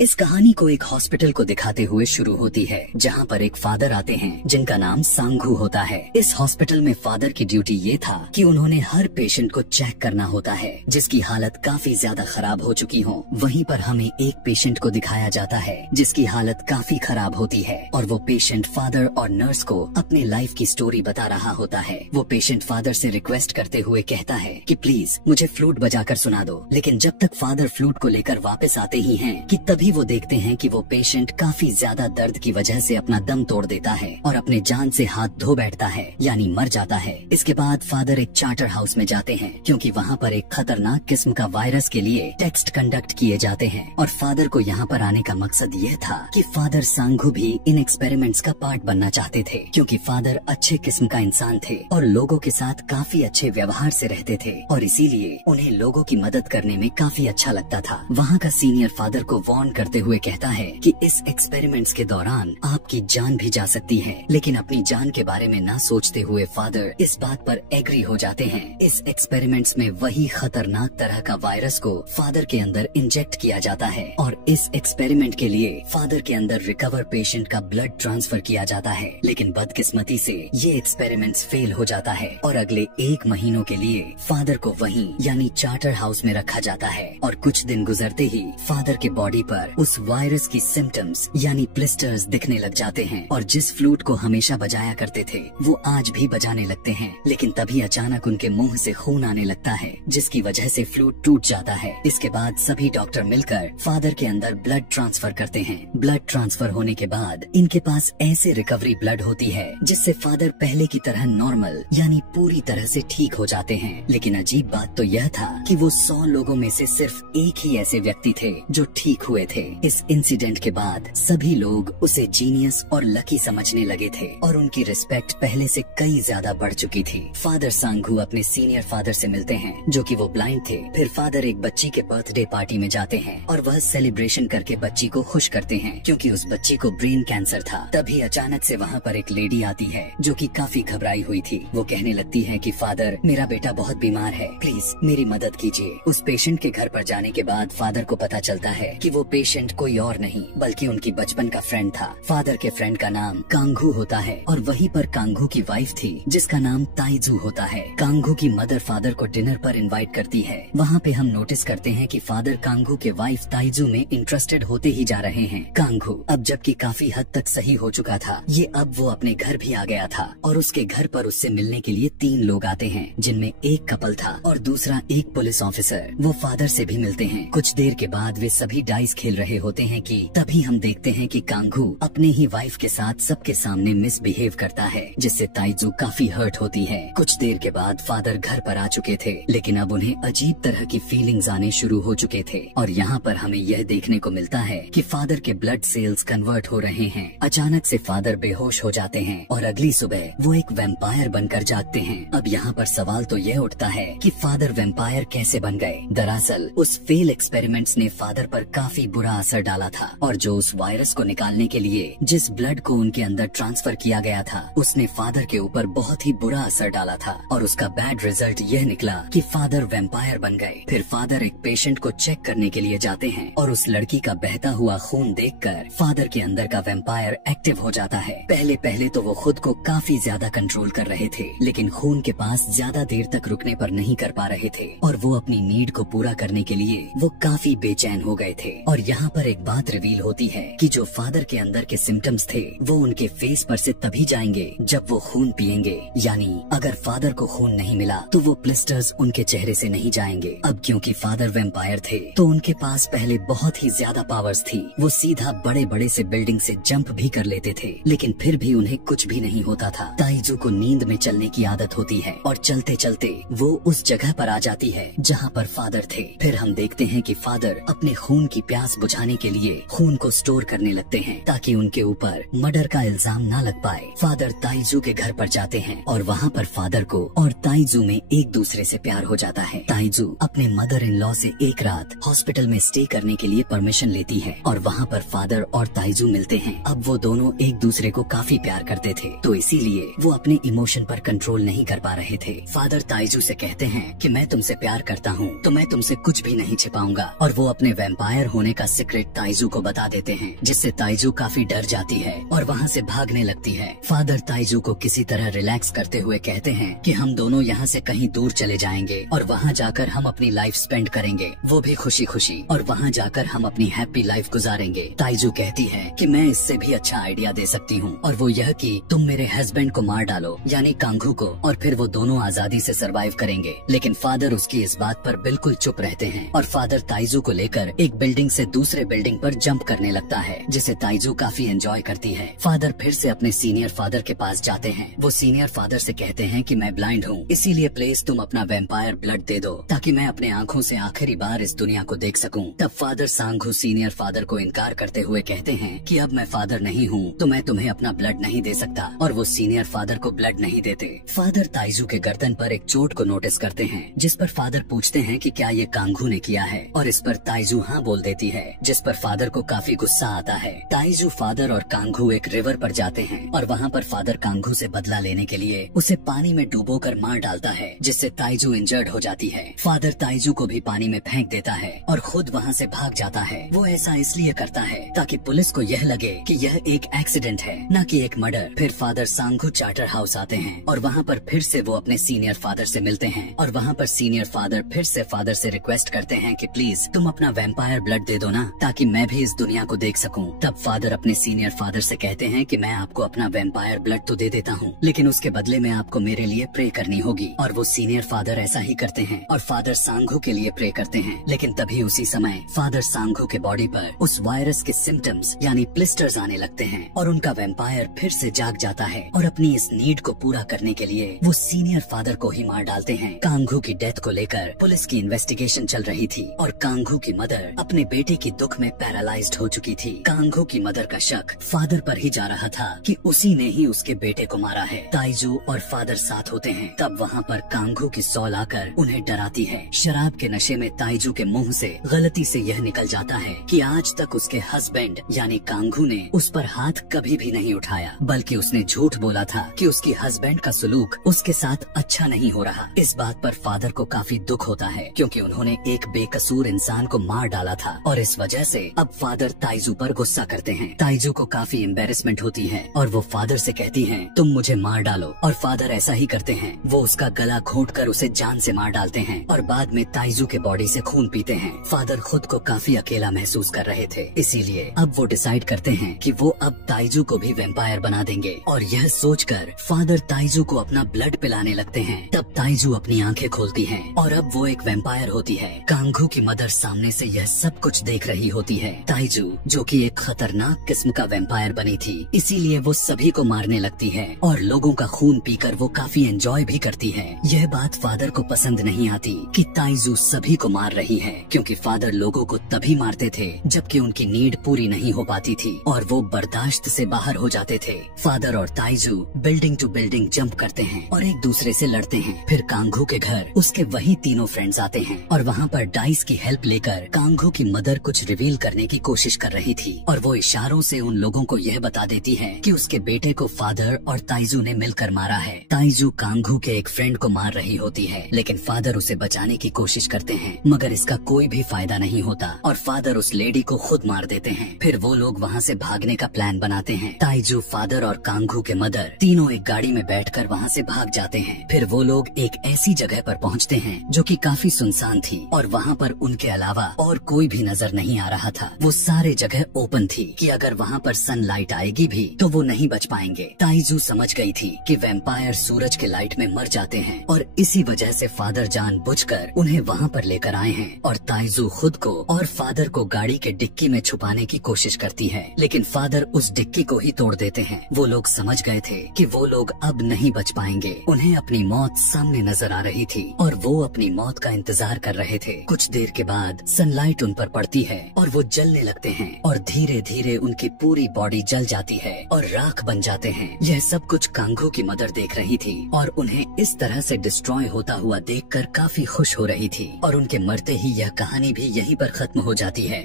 इस कहानी को एक हॉस्पिटल को दिखाते हुए शुरू होती है, जहाँ पर एक फादर आते हैं जिनका नाम सांघू होता है। इस हॉस्पिटल में फादर की ड्यूटी ये था कि उन्होंने हर पेशेंट को चेक करना होता है जिसकी हालत काफी ज्यादा खराब हो चुकी हो। वहीं पर हमें एक पेशेंट को दिखाया जाता है जिसकी हालत काफी खराब होती है और वो पेशेंट फादर और नर्स को अपने लाइफ की स्टोरी बता रहा होता है। वो पेशेंट फादर से रिक्वेस्ट करते हुए कहता है कि प्लीज मुझे फ्लूट बजाकर सुना दो, लेकिन जब तक फादर फ्लूट को लेकर वापस आते ही हैं कि तभी वो देखते हैं कि वो पेशेंट काफी ज्यादा दर्द की वजह से अपना दम तोड़ देता है और अपने जान से हाथ धो बैठता है, यानी मर जाता है। इसके बाद फादर एक चार्टर हाउस में जाते हैं क्योंकि वहाँ पर एक खतरनाक किस्म का वायरस के लिए टेस्ट कंडक्ट किए जाते हैं और फादर को यहाँ पर आने का मकसद ये था कि फादर सांघू भी इन एक्सपेरिमेंट्स का पार्ट बनना चाहते थे, क्योंकि फादर अच्छे किस्म का इंसान थे और लोगों के साथ काफी अच्छे व्यवहार से रहते थे और इसीलिए उन्हें लोगों की मदद करने में काफी अच्छा लगता था। वहाँ का सीनियर फादर को वार्न करते हुए कहता है कि इस एक्सपेरिमेंट्स के दौरान आपकी जान भी जा सकती है, लेकिन अपनी जान के बारे में ना सोचते हुए फादर इस बात पर एग्री हो जाते हैं। इस एक्सपेरिमेंट्स में वही खतरनाक तरह का वायरस को फादर के अंदर इंजेक्ट किया जाता है और इस एक्सपेरिमेंट के लिए फादर के अंदर रिकवर पेशेंट का ब्लड ट्रांसफर किया जाता है, लेकिन बदकिस्मती से ये एक्सपेरिमेंट्स फेल हो जाता है और अगले 1 महीनों के लिए फादर को वहीं यानी चार्टर हाउस में रखा जाता है और कुछ दिन गुजरते ही फादर के बॉडी पर उस वायरस की सिम्टम्स यानी ब्लिस्टर्स दिखने लग जाते हैं और जिस फ्लूट को हमेशा बजाया करते थे वो आज भी बजाने लगते हैं, लेकिन तभी अचानक उनके मुंह से खून आने लगता है जिसकी वजह से फ्लूट टूट जाता है। इसके बाद सभी डॉक्टर मिलकर फादर के अंदर ब्लड ट्रांसफर करते हैं। ब्लड ट्रांसफर होने के बाद इनके पास ऐसे रिकवरी ब्लड होती है जिससे फादर पहले की तरह नॉर्मल यानी पूरी तरह से ठीक हो जाते हैं। लेकिन अजीब बात तो यह था कि वो 100 लोगों में से सिर्फ एक ही ऐसे व्यक्ति थे जो ठीक हुए थे। इस इंसिडेंट के बाद सभी लोग उसे जीनियस और लकी समझने लगे थे और उनकी रिस्पेक्ट पहले से कई ज्यादा बढ़ चुकी थी। फादर सांघू अपने सीनियर फादर से मिलते हैं जो कि वो ब्लाइंड थे। फिर फादर एक बच्ची के बर्थडे पार्टी में जाते हैं और वह सेलिब्रेशन करके बच्ची को खुश करते हैं क्योंकि उस बच्ची को ब्रेन कैंसर था। तभी अचानक से वहाँ पर एक लेडी आती है जो कि काफी घबराई हुई थी। वो कहने लगती है कि फादर मेरा बेटा बहुत बीमार है, प्लीज मेरी मदद कीजिए। उस पेशेंट के घर पर जाने के बाद फादर को पता चलता है कि वो पेशेंट कोई और नहीं बल्कि उनकी बचपन का फ्रेंड था। फादर के फ्रेंड का नाम कांघू होता है और वहीं पर कांघू की वाइफ थी जिसका नाम ताइजू होता है। कांघू की मदर फादर को डिनर पर इनवाइट करती है। वहाँ पे हम नोटिस करते हैं कि फादर कांघू के वाइफ ताइजू में इंटरेस्टेड होते ही जा रहे हैं। कांघू अब जबकि काफी हद तक सही हो चुका था, ये अब वो अपने घर भी आ गया था और उसके घर पर उससे मिलने के लिए 3 लोग आते हैं जिनमें एक कपल था और दूसरा एक पुलिस ऑफिसर। वो फादर से भी मिलते हैं। कुछ देर के बाद वे सभी डाइस खेल रहे होते हैं कि तभी हम देखते हैं कि कांघू अपने ही वाइफ के साथ सबके सामने मिसबिहेव करता है जिससे ताइजू काफी हर्ट होती है। कुछ देर के बाद फादर घर पर आ चुके थे, लेकिन अब उन्हें अजीब तरह की फीलिंग्स आने शुरू हो चुके थे और यहाँ पर हमें यह देखने को मिलता है कि फादर के ब्लड सेल्स कन्वर्ट हो रहे हैं। अचानक से फादर बेहोश हो जाते हैं और अगली सुबह वो एक वैम्पायर बनकर जागते हैं। अब यहाँ पर सवाल तो यह उठता है कि फादर वैम्पायर कैसे बन गए। दरअसल उस फेल एक्सपेरिमेंट्स ने फादर पर काफी बुरा असर डाला था और जो उस वायरस को निकालने के लिए जिस ब्लड को उनके अंदर ट्रांसफर किया गया था उसने फादर के ऊपर बहुत ही बुरा असर डाला था और उसका बैड रिजल्ट यह निकला कि फादर वैम्पायर बन गए। फिर फादर एक पेशेंट को चेक करने के लिए जाते हैं और उस लड़की का बहता हुआ खून देखकर फादर के अंदर का वैम्पायर एक्टिव हो जाता है। पहले तो वो खुद को काफी ज्यादा कंट्रोल कर रहे थे, लेकिन खून के पास ज्यादा देर तक रुकने पर नहीं कर पा रहे थे और वो अपनी नीड को पूरा करने के लिए वो काफी बेचैन हो गए थे। और यहाँ पर एक बात रिवील होती है कि जो फादर के अंदर के सिम्टम्स थे वो उनके फेस पर से तभी जाएंगे जब वो खून पिएंगे, यानी अगर फादर को खून नहीं मिला तो वो ब्लिस्टर्स उनके चेहरे से नहीं जाएंगे। अब क्योंकि फादर वैम्पायर थे तो उनके पास पहले बहुत ही ज्यादा पावर्स थी। वो सीधा बड़े बड़े से बिल्डिंग से जंप भी कर लेते थे, लेकिन फिर भी उन्हें कुछ भी नहीं होता था। ताइजू को नींद में चलने की आदत होती है और चलते चलते वो उस जगह पर आ जाती है जहाँ पर फादर थे। फिर हम देखते हैं कि फादर अपने खून की प्यास बुझाने के लिए खून को स्टोर करने लगते हैं ताकि उनके ऊपर मर्डर का इल्जाम न लग पाए। फादर ताइजू के घर पर जाते हैं और वहाँ पर फादर को और ताइजू में एक दूसरे से प्यार हो जाता है। ताइजू अपने मदर इन लॉ से एक रात हॉस्पिटल में स्टे करने के लिए परमिशन लेती है और वहाँ पर फादर और ताइजू मिलते हैं। अब वो दोनों एक दूसरे को काफी प्यार करते थे तो इसीलिए वो अपने इमोशन पर कंट्रोल नहीं कर पा रहे थे। फादर ताइजू से कहते हैं कि मैं तुमसे प्यार करता हूँ तो मैं तुमसे कुछ भी नहीं छिपाऊंगा और वो अपने वैम्पायर होने का सीक्रेट ताइजू को बता देते हैं, जिससे ताइजू काफी डर जाती है और वहाँ से भागने लगती है। फादर ताइजू को किसी तरह रिलैक्स करते हुए कहते हैं कि हम दोनों यहाँ से कहीं दूर चले जाएंगे और वहाँ जाकर हम अपनी लाइफ स्पेंड करेंगे, वो भी खुशी खुशी, और वहाँ जाकर हम अपनी हैप्पी लाइफ गुजारेंगे। ताइजू कहती है कि मैं इससे भी अच्छा आइडिया दे सकती हूँ, और वो यह कि तुम मेरे हस्बैंड को मार डालो, यानी कांगू को, और फिर वो दोनों आजादी से सरवाइव करेंगे। लेकिन फादर उसकी इस बात पर बिल्कुल चुप रहते हैं और फादर ताइजू को लेकर एक बिल्डिंग से दूसरे बिल्डिंग पर जंप करने लगता है, जिसे ताइजू काफी एंजॉय करती है। फादर फिर से अपने सीनियर फादर के पास जाते हैं। वो सीनियर फादर से कहते हैं कि मैं ब्लाइंड हूँ, इसीलिए प्लीज तुम अपना वैम्पायर ब्लड दे दो ताकि मैं अपने आँखों से आखिरी बार इस दुनिया को देख सकूं। तब फादर सांघू सीनियर फादर को इनकार करते हुए कहते हैं कि अब मैं फादर नहीं हूँ तो मैं तुम्हें अपना ब्लड नहीं दे सकता, और वो सीनियर फादर को ब्लड नहीं देते। फादर ताइजू के गर्दन पर एक चोट को नोटिस करते हैं, जिस पर फादर पूछते हैं कि क्या ये कांगू ने किया है, और इस पर ताइजू हाँ बोल देती है, जिस पर फादर को काफी गुस्सा आता है। ताइजू, फादर और कांगू एक रिवर पर जाते हैं और वहाँ पर फादर कांगू से बदला लेने के लिए उसे पानी में डुबोकर मार डालता है, जिससे ताइजू इंजर्ड हो जाती है। फादर ताइजू को भी पानी में फेंक देता है और खुद वहाँ से भाग जाता है। वो ऐसा इसलिए करता है ताकि पुलिस को यह लगे कि यह एक एक्सीडेंट है, न कि एक मर्डर। फिर फादर सांघू चार्टर हाउस आते हैं और वहाँ पर फिर से वो अपने सीनियर फादर से मिलते हैं, और वहाँ पर सीनियर फादर फिर से फादर से रिक्वेस्ट करते हैं कि प्लीज तुम अपना वैम्पायर ब्लड दे दो ना, ताकि मैं भी इस दुनिया को देख सकूं। तब फादर अपने सीनियर फादर से कहते हैं कि मैं आपको अपना वैम्पायर ब्लड तो दे देता हूँ, लेकिन उसके बदले में आपको मेरे लिए प्रे करनी होगी। और वो सीनियर फादर ऐसा ही करते हैं और फादर सांघू के लिए प्रे करते हैं। लेकिन तभी उसी समय फादर सांघू के बॉडी पर उस वायरस के सिम्टम्स यानी प्लिस्टर्स आने लगते हैं और उनका वैम्पायर फिर से जाग जाता है, और अपनी इस नीड को पूरा करने के लिए वो सीनियर फादर को ही मार डालते हैं। कांगू की डेथ को लेकर पुलिस की इन्वेस्टिगेशन चल रही थी और कांगू की मदर अपने बेटे की दुख में पैरालाइज्ड हो चुकी थी। कांगू की मदर का शक फादर पर ही जा रहा था कि उसी ने ही उसके बेटे को मारा है। ताइजू और फादर साथ होते हैं। तब वहाँ पर कांगू की सॉल आकर उन्हें डराती है। शराब के नशे में ताइजू के मुंह से गलती से यह निकल जाता है कि आज तक उसके हस्बैंड यानी कांगू ने उस पर हाथ कभी भी नहीं उठाया, बल्कि उसने झूठ बोला था कि उसकी हस्बैंड का सलूक उसके साथ अच्छा नहीं हो रहा। इस बात पर फादर को काफी दुख होता है क्योंकि उन्होंने एक बेकसूर इंसान को मार डाला था, और इस वजह से अब फादर ताइजू पर गुस्सा करते हैं। ताइजू को काफी एम्बेरसमेंट होती है और वो फादर से कहती है तुम मुझे मार डालो, और फादर ऐसा ही करते हैं। वो उसका गला घोंटकर उसे जान से मार डालते हैं और बाद में ताइजू के बॉडी से खून पीते हैं। फादर खुद को काफी अकेला महसूस कर रहे थे, इसीलिए अब वो डिसाइड करते हैं कि वो अब ताइजू को भी वैम्पायर बना देंगे, और यह सोचकर फादर ताइजू को अपना ब्लड पिलाने लगते हैं। तब ताइजू अपनी आंखें खोलती है और अब वो एक वैम्पायर होती है। कांगू की मदर सामने से यह सब कुछ देख रही होती है। ताइजू जो कि एक खतरनाक किस्म का वैम्पायर बनी थी, इसीलिए वो सभी को मारने लगती है और लोगों का खून पीकर वो काफी एंजॉय भी करती है। यह बात फादर को पसंद नहीं आती कि ताइजू सभी को मार रही है, क्योंकि फादर लोगों को तभी मारते थे जबकि उनकी नीड पूरी नहीं हो पाती थी और वो बर्दाश्त से बाहर हो जाते थे। फादर और ताइजू बिल्डिंग टू बिल्डिंग जंप करते हैं और एक दूसरे से लड़ते हैं। फिर कांगू के घर उसके वही तीनों फ्रेंड्स आते हैं और वहाँ पर डाइस की हेल्प लेकर कांगू की मदर कुछ रिवील करने की कोशिश कर रही थी, और वो इशारों से उन लोगों को यह बता देती है कि उसके बेटे को फादर और ताइजू ने मिलकर मारा है। ताइजू कांगू के एक फ्रेंड को मार रही होती है, लेकिन फादर उसे बचाने की कोशिश करते हैं, मगर इसका कोई भी फायदा नहीं होता और फादर उस लेडी को खुद मार देते हैं। फिर वो लोग वहाँ से भागने का प्लान बनाते हैं। ताइजू, फादर और कांगू के मदर तीनों एक गाड़ी में बैठकर वहाँ से भाग जाते हैं। फिर वो लोग एक ऐसी जगह पर पहुँचते हैं जो कि काफी सुनसान थी और वहाँ पर उनके अलावा और कोई भी नजर नहीं आ रहा था। वो सारे जगह ओपन थी कि अगर वहाँ पर सनलाइट आएगी भी तो वो नहीं बच पाएंगे। ताइजू समझ गई थी कि वैम्पायर सूरज के लाइट में मर जाते हैं और इसी वजह से फादर जानबूझकर उन्हें वहाँ पर लेकर आए हैं, और ताइजू खुद को और फादर को गाड़ी के डिक्की में छुपाने की कोशिश करती है, लेकिन फादर उस डिक्की को ही तोड़ देते हैं। वो लोग समझ गए थे कि वो लोग अब नहीं बच पाएंगे। उन्हें अपनी मौत सामने नजर आ रही थी और वो अपनी मौत का इंतजार कर रहे थे। कुछ देर के बाद सनलाइट उन पर पड़ती है और वो जलने लगते हैं और धीरे धीरे उनकी पूरी बॉडी जल जाती है और राख बन जाते हैं। यह सब कुछ कांगू की मदर देख रही थी और उन्हें इस तरह से डिस्ट्रॉय होता हुआ देखकर काफी खुश हो रही थी, और उनके मरते ही यह कहानी भी यहीं पर खत्म हो जाती है।